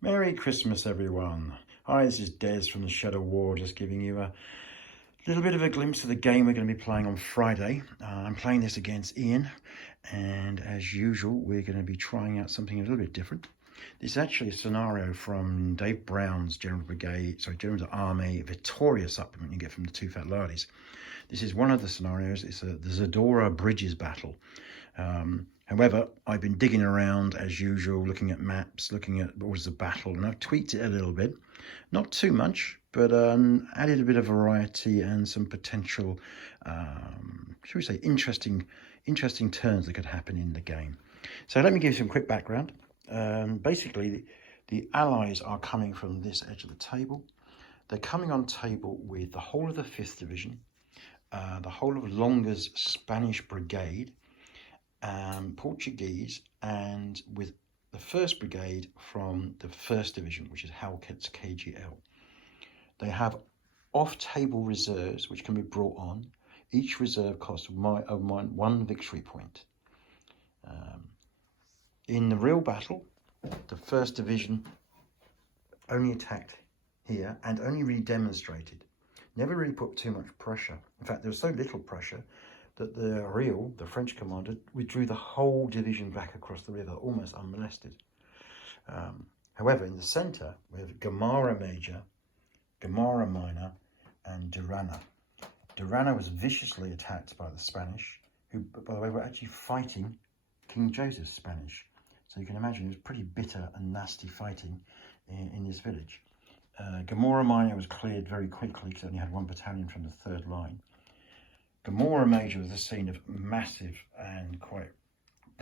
Merry Christmas, everyone. Hi, this is Des from the Shadow War, just giving you a little bit of a glimpse of the game we're going to be playing on Friday. I'm playing this against Ian, and as usual, we're going to be trying out something a little bit different. This is actually a scenario from Dave Brown's General Army Vitoria supplement you get from the Two Fat Lardies. This is one of the scenarios. It's the Zadorra Bridges battle. However, I've been digging around as usual, looking at maps, looking at what was the battle, and I've tweaked it a little bit. Not too much, but added a bit of variety and some potential, should we say, interesting turns that could happen in the game. So let me give you some quick background. Basically, the Allies are coming from this edge of the table. They're coming on table with the whole of the 5th Division, the whole of Longa's Spanish Brigade, Portuguese, and with the 1st Brigade from the 1st Division, which is Halkett's KGL. They have off-table reserves which can be brought on. Each reserve costs one victory point. In the real battle, the 1st Division only attacked here and only really demonstrated. Never really put too much pressure. In fact, there was so little pressure that the French commander, withdrew the whole division back across the river, almost unmolested. However, in the centre, we have Gamara Major, Gamara Minor, and Durana. Durana was viciously attacked by the Spanish, who, by the way, were actually fighting King Joseph's Spanish. So you can imagine it was pretty bitter and nasty fighting in this village. Gamora Minor was cleared very quickly because it only had 1 battalion from the 3rd line. Gamora Major was a scene of massive and quite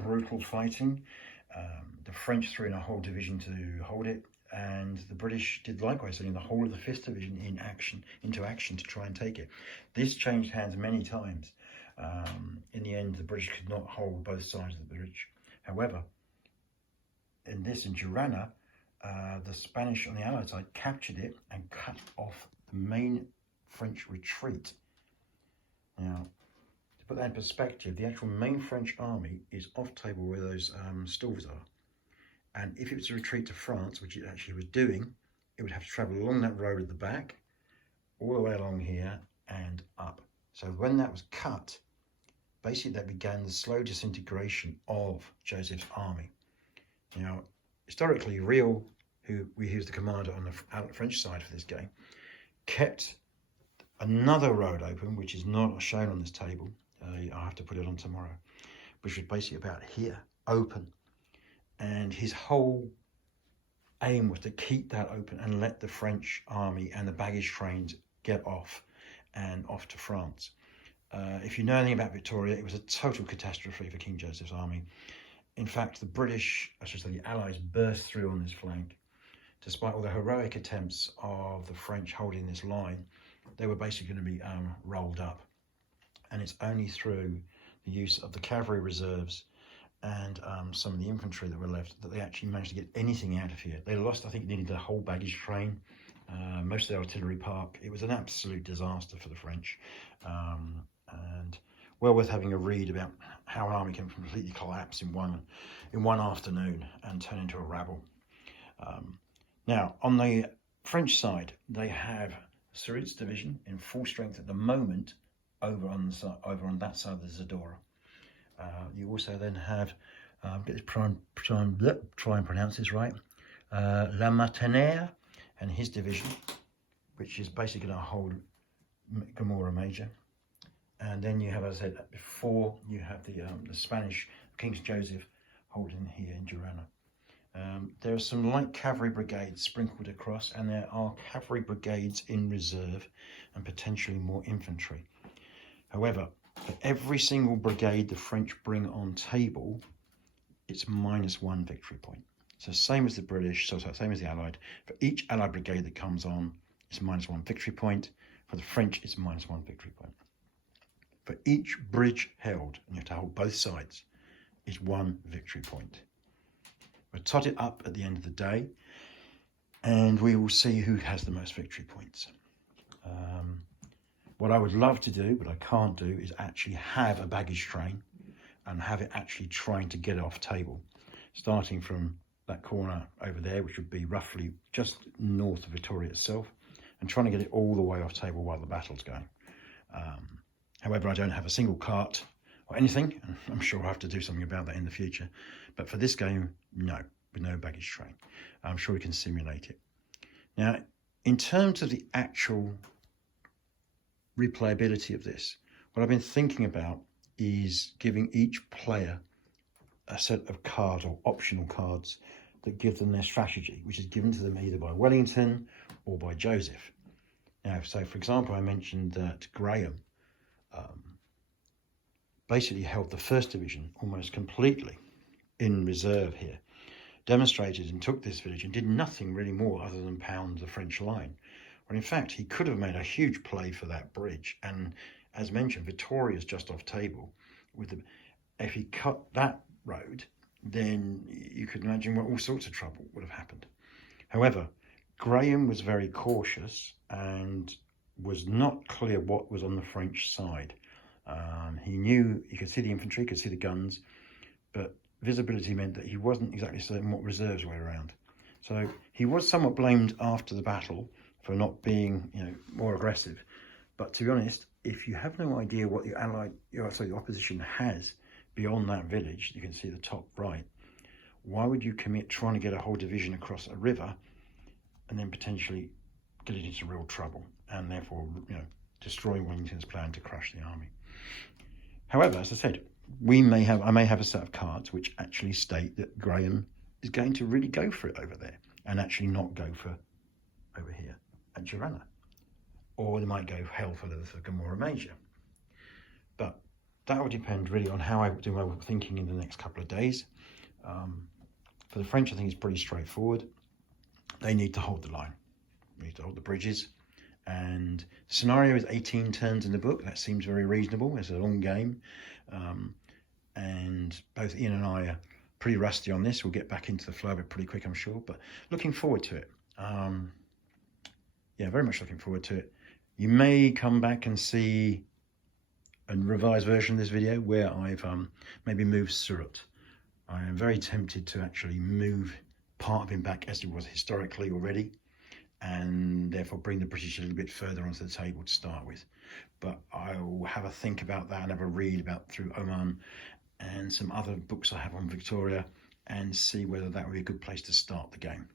brutal fighting. The French threw in a whole division to hold it, and the British did likewise, sending the whole of the 5th Division into action to try and take it. This changed hands many times. In the end, the British could not hold both sides of the bridge. However, in Durana, the Spanish on the Allied side captured it and cut off the main French retreat. Now, to put that in perspective, the actual main French army is off table where those stalls are. And if it was to retreat to France, which it actually was doing, it would have to travel along that road at the back, all the way along here and up. So when that was cut, basically that began the slow disintegration of Joseph's army. Now, historically, Riel, who was the commander on the French side for this game, kept another road open, which is not shown on this table. I'll have to put it on tomorrow, which was basically about here, open. And his whole aim was to keep that open and let the French army and the baggage trains get off to France. If you know anything about Vitoria, it was a total catastrophe for King Joseph's army. In fact, the British, I should say the Allies, burst through on this flank. Despite all the heroic attempts of the French holding this line, they were basically going to be rolled up. And it's only through the use of the cavalry reserves and some of the infantry that were left that they actually managed to get anything out of here. They lost, I think, nearly the whole baggage train, most of the artillery park. It was an absolute disaster for the French. And well worth having a read about how an army can completely collapse in one afternoon and turn into a rabble. Now, on the French side, they have Surit's division in full strength at the moment over on that side of the Zadorra. You also then have, try and pronounce this right, La Martiniere and his division, which is basically going to hold Gamora Major. And then you have, as I said before, you have the Spanish King Joseph holding here in Durana. There are some light cavalry brigades sprinkled across, and there are cavalry brigades in reserve and potentially more infantry. However, for every single brigade the French bring on table, it's -1 victory point. So same as the British, same as the Allied. For each Allied brigade that comes on, it's -1 victory point. For the French, it's -1 victory point. For each bridge held, and you have to hold both sides, is 1 victory point. We'll tot it up at the end of the day, and we will see who has the most victory points. What I would love to do, but I can't do, is actually have a baggage train and have it actually trying to get off table, starting from that corner over there, which would be roughly just north of Vitoria itself, and trying to get it all the way off table while the battle's going. However, I don't have a single cart or anything, and I'm sure I'll have to do something about that in the future. But for this game, no, with no baggage train. I'm sure we can simulate it. Now, in terms of the actual replayability of this, what I've been thinking about is giving each player a set of cards or optional cards that give them their strategy, which is given to them either by Wellington or by Joseph. Now, so for example, I mentioned that Graham basically held the 1st Division almost completely in reserve here, demonstrated and took this village and did nothing really more other than pound the French line. When in fact, he could have made a huge play for that bridge. And as mentioned, Vitoria's just off table. If he cut that road, then you could imagine what all sorts of trouble would have happened. However, Graham was very cautious and was not clear what was on the French side. He knew, you could see the infantry, could see the guns, but visibility meant that he wasn't exactly certain what reserves were around. So he was somewhat blamed after the battle for not being, more aggressive. But to be honest, if you have no idea what the opposition has beyond that village, you can see the top right, why would you commit trying to get a whole division across a river and then potentially get it into real trouble and therefore, destroying Wellington's plan to crush the army? However, as I said, I may have a set of cards which actually state that Graham is going to really go for it over there and actually not go for over here at Girana. Or they might go hell for leather for Gomorrah Major. But that will depend really on how I do my thinking in the next couple of days. For the French, I think it's pretty straightforward. They need to hold the line. They need to hold the bridges. And the scenario is 18 turns in the book. That seems very reasonable. It's a long game. And both Ian and I are pretty rusty on this. We'll get back into the flow of it pretty quick, I'm sure. But looking forward to it. Yeah, very much looking forward to it. You may come back and see a revised version of this video where I've maybe moved Surat. I am very tempted to actually move part of him back as it was historically already, and therefore bring the British a little bit further onto the table to start with. But I'll have a think about that and have a read about through Oman and some other books I have on Victoria and see whether that would be a good place to start the game.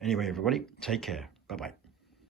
Anyway, everybody, take care. Bye-bye.